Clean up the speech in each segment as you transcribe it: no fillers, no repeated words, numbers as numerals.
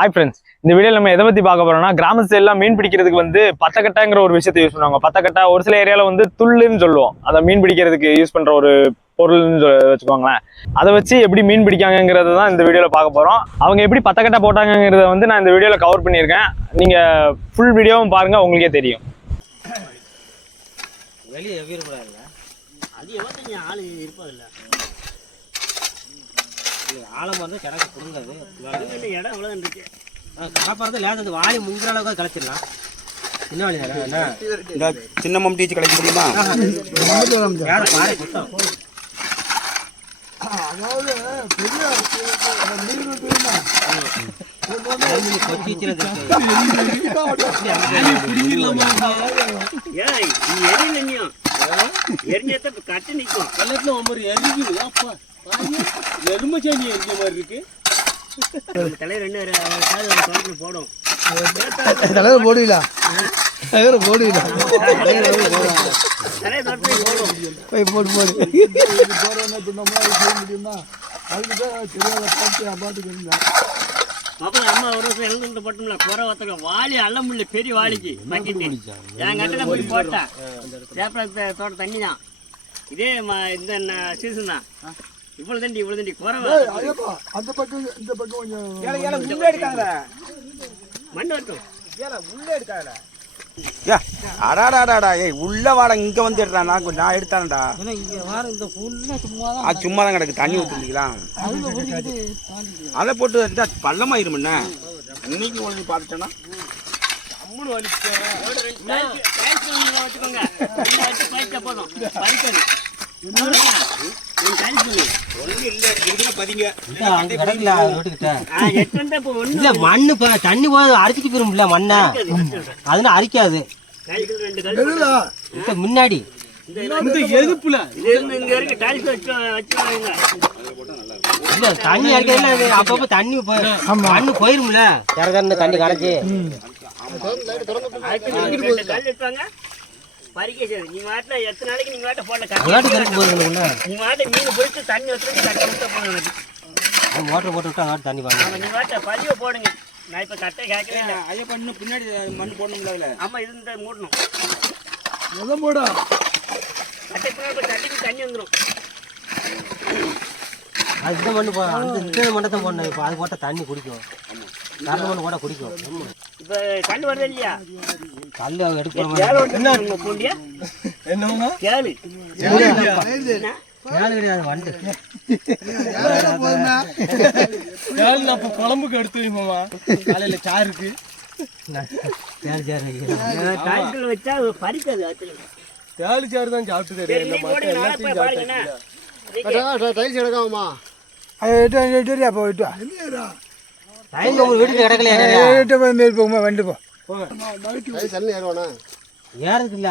Hi friends, இந்த வீடியோவில் நம்ம எதை பற்றி பார்க்க போறோம்னா, கிராமத்து எல்லாம் மீன் பிடிக்கிறதுக்கு வந்து பத்தக்கட்டாங்கிற ஒரு விஷயத்தை யூஸ் பண்ணுவாங்க. பத்தக்கட்டா ஒரு சில ஏரியாவில் வந்து துள்ளுன்னு சொல்லுவோம். அதை மீன் பிடிக்கிறதுக்கு யூஸ் பண்ணுற ஒரு பொருள்னு வச்சுக்கோங்களேன். அதை வச்சு எப்படி மீன் பிடிக்காங்கிறத தான் இந்த வீடியோவில் பார்க்க போகிறோம். அவங்க எப்படி பத்தக்கட்டா போட்டாங்கிறத வந்து நான் இந்த வீடியோவில் கவர் பண்ணியிருக்கேன். நீங்கள் ஃபுல் வீடியோவும் பாருங்கள், உங்களுக்கே தெரியும். வெளியே எவ்வளோ அது எவ்வளோ ஆள் இருப்பதில்லை. ஆழம் வந்து கிடக்கு கொடுங்காது. இடம் எவ்வளோ இருக்கு கலப்பறது லேச அந்த வாளி முங்குற அளவுக்கு கலைச்சிடலாம். சின்ன வாளி தானே, இந்த சின்ன மம்டி வச்சு கலைக்க முடியுமா? பாறை குத்தம் கட்டு நிற்கும் எல்லாத்துல ஒவ்வொரு எரிக்குது. அப்பா எருமச்சாணி எரிஞ்ச மாதிரி இருக்கு. தலைவர் என்ன போடும் தலைவர் போடுவீங்களா? தலைவர் போடுவீங்களா? போய் போட்டு போடு முடியுமா? அதுக்குதான் தெரியாத பாட்டு அப்பாட்டுக்கு இருந்தா அப்புறம் அம்மா ஒரு வருஷம் எழுந்து போட்டோம்ல குறை ஒருத்தங்க வாளி அள்ள முடியல. பெரிய வாளிக்கு மக்கிட்டு என் கட்டில போய் போட்டேன். சேப்ப தோட்ட தண்ணி தான். இதே இந்த சீசன் தான். இவ்வளவு தண்டி குறை அந்த பக்கம் இந்த பக்கம் கொஞ்சம் மண் வரட்டும். உள்ள வாட இங்க வந்து எடுறா. நான் எடுத்தானடா. சும்மா தான் கிடக்கு. தண்ணி ஊத்துக்கலாம். அதை போட்டு பள்ளமாயிருமுன்ன இன்னைக்கு ஒழுங்கு பார்த்துட்டேன்னா மண்ணு தண்ணி போய் அரிச்சிட்டு போயிரும்ல மண்ண. அதனால அரிக்காது. முன்னாடி தண்ணி அரிக்கிறது அப்பப்ப தண்ணி மண்ணு போயிரும்ல. தண்ணி கரைச்சி நீ மாட்டில எத்தனை நாளைக்கு நீங்க மாட்ட போடல. நீ மாட்ட மீன் போயிட்டு தண்ணி மோட்டர் போட்டு விட்டா தண்ணி பாருங்க. நீ மாட்ட பதிவை போடுங்க. நான் இப்ப கட்டை கேட்கவே இல்லை. ஐயா பண்ணு பின்னாடி மண் போடணும்ல. ஆமா இது இந்த மூடணும். முதல் போடா கட்டை பின்னாடி தண்ணி வந்துடும். அதுதான் மண்ணு இந்த மண்ணை தான் போடணும். இப்போ அது போட்டால் தண்ணி குடிக்கும். கரண்ட் மண்ணு போட்டால் குடிக்கும். இப்போ கல் வருது இல்லையா? கல் எடுக்கணும். என்ன கேளு கிடையாது வண்டு குழம்புக்கு எடுத்து வைப்போமா காலையில சாருக்கு வச்சா பறிக்காது. தேளி சாறு தான் சாப்பிட்டு வீட்டுக்கு கிடக்கல வண்டு போ ஏறது இல்ல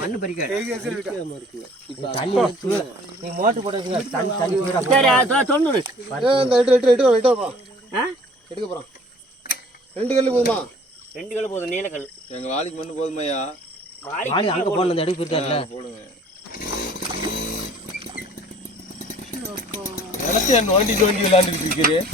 மண்ணு பறிக்காது. நீ மோட்டர் போட்டு தொண்ணூறு எடுக்க போறோம். 2 கல்லு போதுமா? 2 கல்லு போதும். நீலக்கல் எங்க வாளிக்கு மண்ணு போதுமையா? வாளி அங்க போடணும். அந்த அடுப்பு இருக்காருல்ல போடுங்க. நோண்டி விளையாண்டு இருக்கிறேன்.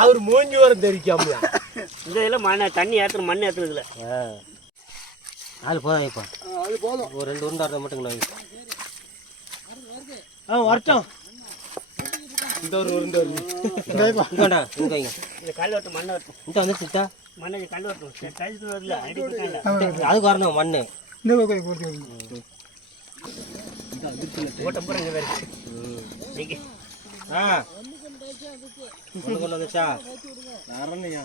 அவர் மூஞ்சி வரம் தெரிக்காம இதெல்லாம் தண்ணி ஏத்துற மண் ஏத்துறதுல அது போதும். இப்போ அது போதும். ஒரு 2 உருண்டை மட்டுங்களா? வரட்டும். இந்த ஒரு உருண்டை இங்கடா இங்க இந்த கல் வரட்டும். மண்ணை வரட்டும். இந்த வந்து சித்தா மண்ணை கல் வரட்டும். டைல்ஸ் வரல அதுக்கு வரணும் மண்ணு. இந்த போய் போட்டு ஓட்ட போறங்க வேற. கொண்டு வந்துச்சா அரணையா?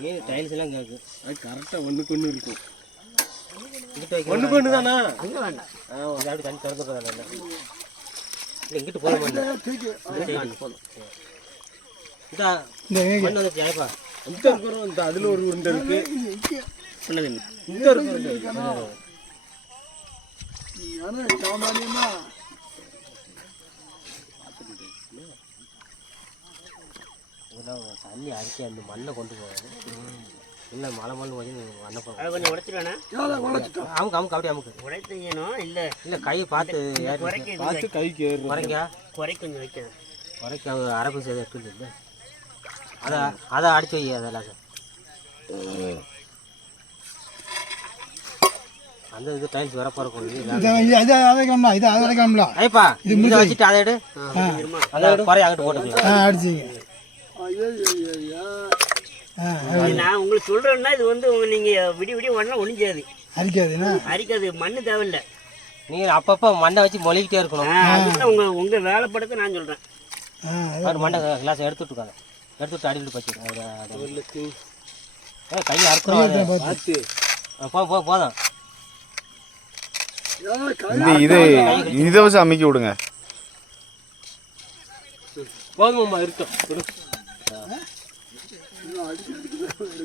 மீன் டைல்ஸ் எல்லாம் இருக்கு. அது கரெக்டா ஒண்ணுக்கு இருக்கும். ஒண்ணுக்கு தானா? இங்க வேண்டாம். அப்படி தண்ணி திறந்து போறதா இல்ல. இங்கிட்டு போக மாட்டேன். போதும். இதா மண்ணு வந்து ஜாயப்பா. இந்த அதுல ஒரு உருண்டை இருக்கு. இந்த இருக்கு. அரிசி அந்த மண்ணை கொண்டு போவாங்க. இல்லை மலை மண் கொஞ்சம் மண்ணை போவாங்க. அதை கொஞ்சம் உடைச்சிருவேண்ணா. அமுக்கு அப்படியே அமுக்கு. உடைத்தீங்கணும் இல்லை இல்லை கையை பார்த்து குறைக்க கைக்கு குறைங்க குறை கொஞ்சம் வைக்கணும். குறைக்க அரை பைசா எடுத்து இல்லை அதை அடிச்சு வை அதெல்லாம் அந்த இது டைல்ஸ் வரப்போ இருக்கும். ஐப்பா இதை வச்சுட்டு அதை எடு அதை குறைய அங்கிட்டு போட்டுக்கலாம். அடிச்சிங்க. நான் உங்களுக்கு சொல்றேன்னா இது வந்து நீங்க விடி விடி உடனே ஒழிஞ்சாது அரிக்காதுண்ணா. அரிக்காது. மண்ணு தேவையில்லை. நீங்கள் அப்பப்போ மண்ணை வச்சு மொழிக்கிட்டே இருக்கணும். அதுதான் உங்க வேலைப்படத்தை நான் சொல்றேன். அவர் மண்டை கிளாஸ் எடுத்துட்டுருக்காங்க. எடுத்துட்டு அடிக்கிட்டு போச்சு கையை அறுக்கிறோம். போதும் இதை வச்சு அமைக்க விடுங்க. போதுமாம்மா இருக்கட்டும்.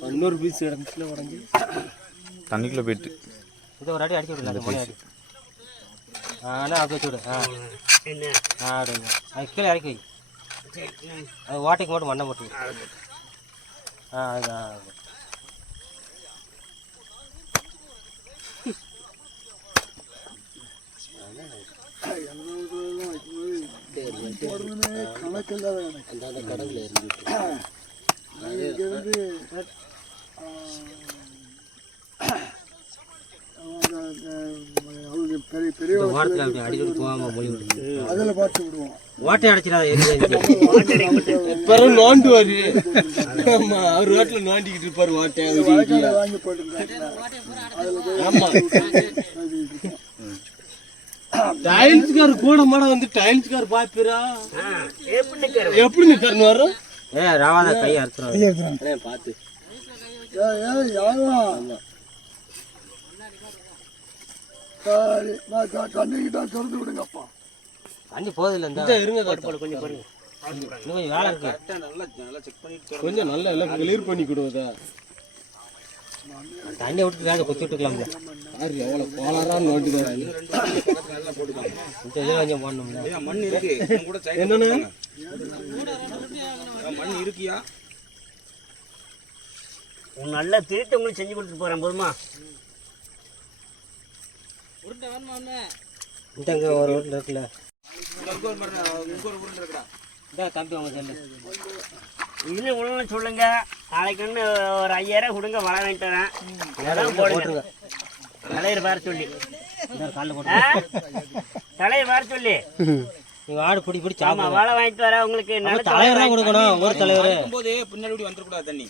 இன்னொரு பீஸ் இடத்துல உடஞ்சி தண்ணிக்குள்ளே போயிட்டு இதை ஒரு அடி அடிச்சு விடல. மொழி அடி ஆனால் அப்படி வச்சு விடு. என்ன அப்படிங்க அது கீழே இறக்கி வை. அது ஓட்டைக்கு மட்டும் மண்ணை போட்டு அதுதான். அடிக்கடி போகாம மொழி விடுங்க. அதில் பார்த்து விடுவோம். ஓட்டை அடைச்சிடாத நோண்டுவாரு. அவர் ரோட்ல நோண்டிக்கிட்டு இருப்பாரு ஓட்டை. வாங்கி போட்டுருந்தாங்க. டைல்ஸ்கார் கூட மாட வந்து டைல்ஸ்கார் பாத்துரா எப்படி நிக்கறன்னு வரும். ராவாத கை அறுத்துறோம் பார்த்து தண்ணிக்கிட்ட திறந்து விடுங்கப்பா. தண்ணி போதில்லை. இருங்க கொஞ்சம் பாருங்க. இன்னும் கொஞ்சம் வேலை இருக்கு. கொஞ்சம் நல்லா எல்லாம் கிளியர் பண்ணி கொடுவதா. தண்ணி விட்டு வேலை கொத்தி விட்டுக்கலாம். யாரு எவ்வளவு கோளாரா நோண்டிதான் கொஞ்சம் போடணும்ல. மண் இருக்கு கூட என்னன்னு மண் இருக்கியா நல்லா திருட்டு உங்களுக்கு செஞ்சு கொடுத்துட்டு போறேன். போதுமா? இங்க ஒரு ரோட்ல இருக்குல்ல. தம்பி அவங்க சொல்லு. இன்னும் ஒன்று சொல்லுங்க. நாளைக்கு ஒன்று ஒரு 5000 கொடுங்க. வள வாங்கிட்டு வரேன். போடுங்க. தலைவர் வர சொல்லி காலில் போட்டு தலைவர் வர சொல்லி நீங்க ஆடு பிடி பிடி ஆமா வள வாங்கிட்டு வர. உங்களுக்கு தலைவர் தான் கொடுக்கணும். ஒரு தலைவர் போது பின்னாடி வந்துடக்கூடாது. தண்ணி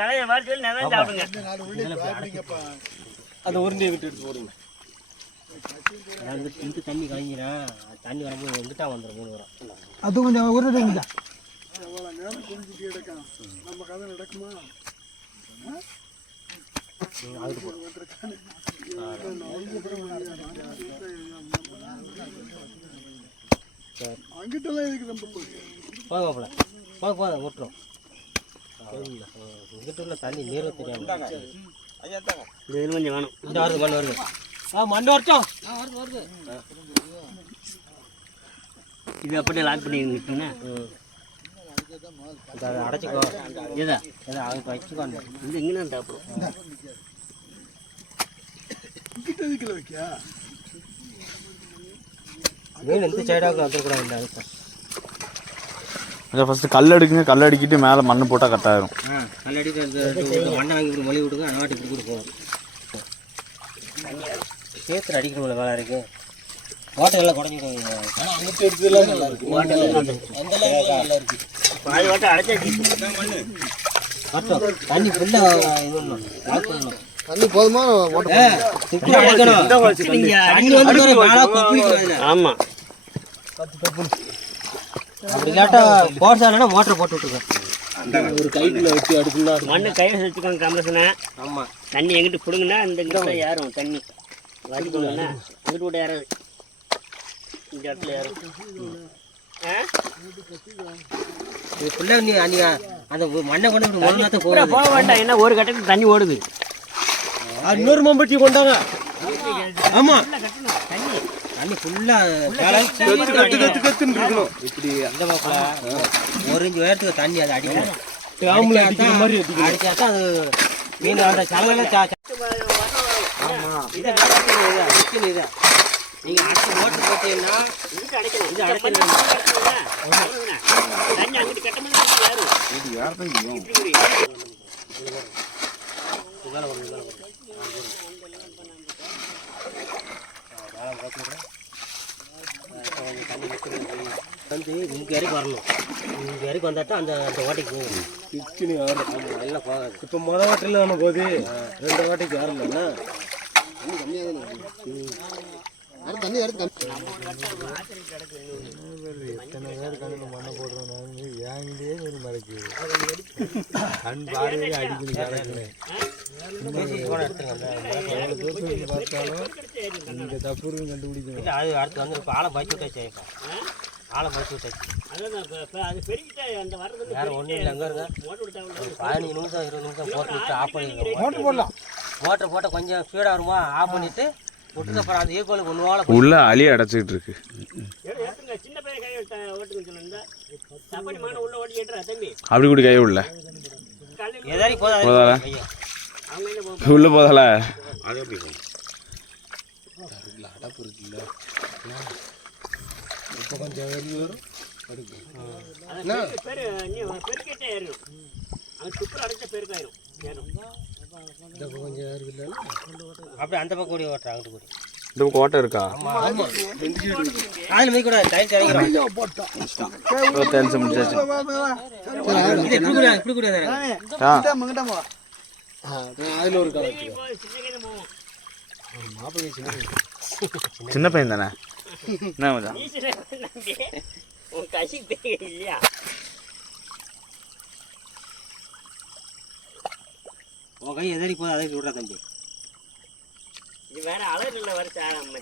தலைவர் வர சொல்லி நல்லா சாப்பிடுங்க. அந்த உருண்டையை விட்டு எடுத்து போடுங்க. இந்த தண்ணி கழிஞ்சினா தண்ணி வரும்போது எங்கிட்டா வந்துடும். 3 வரும். அது கொஞ்சம் உருட்டுங்க. நேரம் கொஞ்சம் எடுக்கலாம். நம்ம கதை நடக்குமா? அங்கிட்டலாம் இருக்கு. நம்ம போதும் போதும் விட்டுரும். இங்கிட்ட உள்ள தண்ணி நீர தெரியாம இது கொஞ்சம் வேணும். இந்த வருது மண் வருது. மண் வரட்டும். இது அப்படியே லாக் பண்ணி விட்டுங்க. அதை அடைச்சிக்கோ. இதா அதுக்கு வச்சுக்கோ. இது எங்கே சாப்பிடும். மீன் எந்த சைடாக வந்துடக்கூடாது. இந்த அதுக்கு ஃபர்ஸ்ட் கல் எடுக்குங்க. கல் அடிக்கிட்டு மேலே மண் போட்டால் கட்டாயிரும். கல் அடிக்கிட்டு மண்ணை வாங்கி இப்படி மொழி விடுங்க. அனாட்டி இப்படி கொடுப்போம். சேத்துல அடிக்கணும் வேலை இருக்கு. ஓட்டையெல்லாம் குறைஞ்சிடுங்க. ஆனால் அங்கிட்ட எடுத்ததுலாம் நல்லா இருக்கு. நல்லா இருக்கு. பாதி ஓட்டை அடைச்சாச்சு. மட்டும் தண்ணி ஃபுல்லாக இது பண்ணணும். தண்ணி போதுமா? ஆமா அப்படி இல்லாட்டா போர்ஸானா மோட்டர் போட்டு விட்டுருக்கேன். ஒரு கைட்டில் வச்சு அடுப்புனா மண்ணு கையில் வச்சுக்கோங்க. கமலசனை ஆமாம் தண்ணி எங்கிட்ட பிடுங்கன்னா இந்த இடத்துல யாரும் தண்ணி வலிக்கணும்னா அங்கிட்டு விட யாராது இந்த இடத்துல யாரும் இது ஃபுல்லாக நீ அன்றைக்கி அந்த மண்ணை கொண்டு விட்டு ஒரு நேரத்தை போக வேண்டாம். என்ன ஒரு கட்டத்துக்கு தண்ணி ஓடுது. இன்னொரு மம்பட்டி கொண்டாங்க. ஆமா தண்ணி ஃபுல்லாக கத்துன்னு இருக்கணும். இப்படி அந்த பக்கம் 1 இன்ச் உயரத்துக்கு தண்ணி அதை அடிக்கணும். டேம்ல அடிக்கிற மாதிரி அடிக்கணும். அடிச்சாக்கா அது மீன் அந்த சலங்கெல்லாம் இது நீங்க அடுத்து மோட்டர் போட்டீங்கன்னா இதுக்கு அடைக்கணும். இது அடைக்கணும். தண்ணி அங்கிட்டு கட்டணும் யாரும் இது வேற தான் செய்யும். வந்து இங்க வரைக்கும் வரணும். இங்க வரைக்கும் வந்தாட்டா அந்த அந்த ஓட்டைக்கு போகும். கிச்சனி ஆறு. எல்லாம் போகாது. இப்போ மொதல் வாட்டில் தானே போகுது, 2 வாட்டிக்கு ஆறலண்ணா. அது அடுத்து வந்து இப்போ ஆழம் பயிற்சி விட்டாச்சு. ஆழம் பயிற்சி விட்டாச்சு. அது பெருகிட்டே அந்த வர்றது வேற ஒன்றும் இல்லை. எங்கே இருங்க மோட்டர் விட்டாங்க. 15 நிமிஷம் 20 நிமிஷம் போட்டு விட்டு ஆஃப் பண்ணிடுங்க. மோட்டர் போடலாம். மோட்டர் போட்டால் கொஞ்சம் ஸ்பீடாக வருமா, ஆஃப் பண்ணிவிட்டு விட்டுட்டு அப்புறம் அந்த ஈக்குவலுக்கு ஒன்று வாழை உள்ள அழி அடைச்சிக்கிட்டு இருக்கு. எடுத்துங்க சின்ன பையன் கை ஓட்டுங்க சொன்னா சப்பாடி மான உள்ள ஓட்டி ஏற்றா தம்பி அப்படி கூட கை உள்ள எதாரி போதா அவங்க என்ன உள்ள போதால அது எப்படி இருக்கும்? இப்போ கொஞ்சம் வெளியே வரும். பேரு நீ பெருக்கிட்டே ஏறும். அங்க சுக்குற அடைச்ச பெருக்காயிரும் ஏறும். கொஞ்சம் யாரும் இல்லை. அப்படி அந்த பக்கம் கூடி ஓட்டுறா அங்கிட்டு கூடி. இந்த பக்கம் ஓட்டம் இருக்கா? அதில் மீன் கூட டைல்ஸ் இறங்கிறோம். டென்ஷன் முடிச்சாச்சு. இப்படி கூட அதில் ஒரு காலம் சின்ன போவோம். சின்ன பையன் தானே? என்ன மச்சான்? உன் கசி தெரியும் இல்லையா? உன் கை எதாரி போதா அதை விட்றா தம்பி. இது வேற அலர் இல்லை வர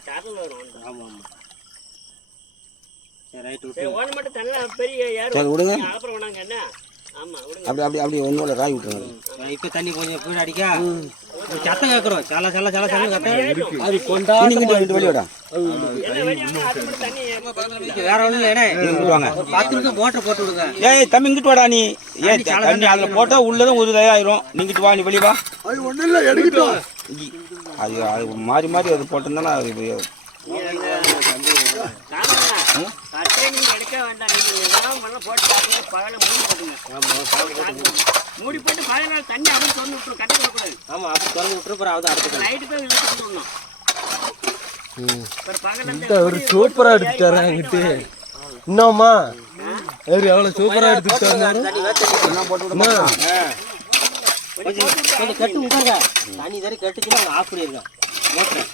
சாதல் வரும். ஆமாம் ஆமாம். சரி ரைட் சரி விட்டு. ஓன மட்டும் தள்ள பெரிய யாரும் சரி விடுங்க. அப்புறம் வேணாங்க என்ன? ஆமா விடுங்க. அப்படி அப்படி அப்படி ஒன்னோட ராய் விட்டுருங்க. இப்போ தண்ணி கொஞ்சம் ஸ்பீட் அடிக்கா சத்தம் கேட்குறோம். சல சல சல சல சத்தம். அது கொண்டா இங்கிட்டு வெளியோட என்ன வெளியே அது மட்டும் தண்ணி வேற ஒன்றும் இல்லை. விடுவாங்க. 10 நிமிஷம் மோட்டர் போட்டு விடுங்க. ஏய் தம்பி இங்கிட்டு வாடா நீ. ஏய் தண்ணி அதுல போட்டா உள்ளதும் உதவியாயிரும். நீங்கிட்டு வா, நீ வெளியே வா. அது ஒன்றும் இல்லை, எடுக்கட்டும். அது அது மாறி மாறி அது போட்டிருந்தானா அது நீங்க எடுக்க வேண்டாம். நீங்க எல்லாம் மண்ணை போட்டு சாப்பிட்டு பகல மூடி போட்டுங்க. மூடி போட்டு 14 நாள் தண்ணி அப்படியே திறந்து விட்டுரும். கட்ட கூடாது. ஆமாம் அப்படி திறந்து விட்டுருப்போம். அது அடுத்து நைட்டு போய் இழுத்து விடணும். ஒரு சூப்பராக எடுத்துட்டாரு அங்கிட்டு. என்னம்மா அவர் எவ்வளோ சூப்பராக எடுத்துட்டாரு. கொஞ்சம் கட்டு விட்டாங்க. தண்ணி தண்ணி கட்டுச்சுன்னா அவங்க ஆஃப் பண்ணியிருக்கான் மோட்டர்.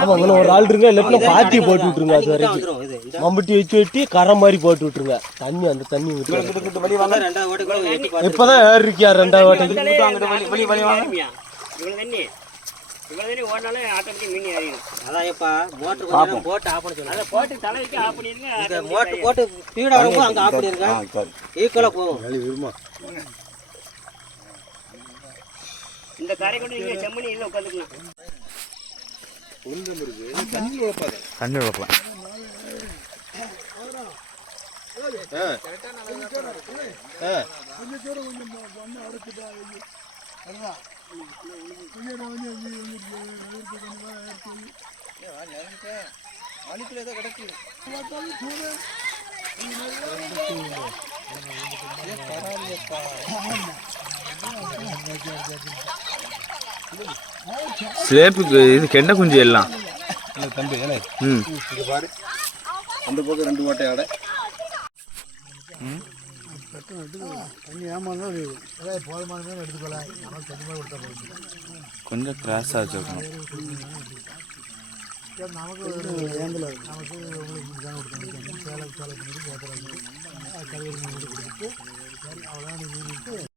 ஆமாங்க, ஒரு ஆள் இருங்க. இல்லைன்னா பாத்தியை போட்டு விட்டுருங்க. அது வரைக்கும் வந்துடும். இது மம்பட்டி வச்சு வெட்டி கரை மாதிரி போட்டு விட்டுருங்க. தண்ணி அந்த தண்ணி விட்டுருங்க. வெளியே வாங்க. 2வது ஓட்டுக்குள்ள எட்டி பார்த்து இப்பதான் ஏறி இருக்கியா 2வது வாட்டிக்கு. இவ்வளவு தண்ணி ஓடினாலே ஆட்டோமேட்டிக் மீன் ஏறிடும். அதான் இப்போ மோட்டர் கொஞ்சம் போட்டு ஆஃப் பண்ண சொல்லுங்க. அதை போட்டு தலைக்கு ஆஃப் பண்ணிருங்க. இந்த மோட்டர் போட்டு ஸ்பீடாக வரும்போது அங்கே ஆஃப் பண்ணிருங்க. ஈக்குவலாக போகும். இந்த கரை கொண்டு நீங்க செம்மணி இல்லை உட்காந்துக்கலாம். தண்ணி உழப்பலாம். ஸ்லேப்புக்கு இது கெண்டை குஞ்சு எல்லாம். தம்பி ம் இங்க பாரு, அந்த பக்கம் 2 ஓட்டை ஆடை. தண்ணி ஏமாந்தான் அதாவது போதுமான மீன் எடுத்துக்கலாம். நமக்கு தண்ணி கொடுத்தா கொஞ்சம் கிராஸாக வச்சுருக்கணும். நமக்கு நமக்கு உங்களுக்கு தான் கொடுக்கணும். சேலை பண்ணிட்டு போட்டுறாங்க. கருவேல் மீன் கொடுத்துட்டு அவ்வளோதான் மீன்